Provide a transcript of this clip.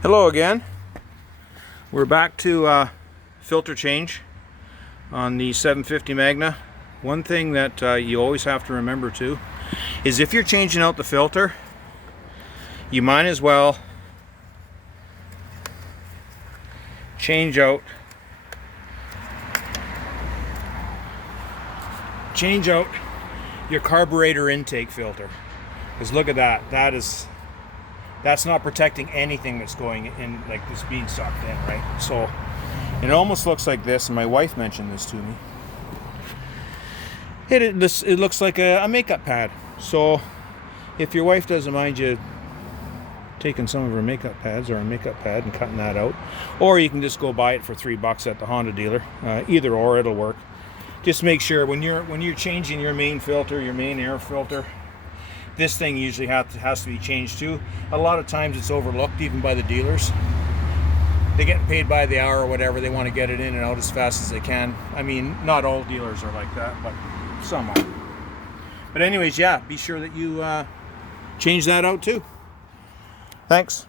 Hello again. We're back to filter change on the 750 Magna. One thing that you always have to remember too is if you're changing out the filter, you might as well change out your carburetor intake filter. Because look at that. That's not protecting anything that's going in, like this being sucked in, right? So it almost looks like this, and my wife mentioned this to me. It looks like a makeup pad. So if your wife doesn't mind you taking some of her makeup pads or a makeup pad and cutting that out, or you can just go buy it for $3 at the Honda dealer. Either or, it'll work. Just make sure when you're changing your main filter, your main air filter, this thing usually has to be changed too. A lot of times it's overlooked even by the dealers. They get paid by the hour or whatever. They want to get it in and out as fast as they can. I mean, not all dealers are like that, but some are. But anyways, yeah, be sure that you change that out too. Thanks.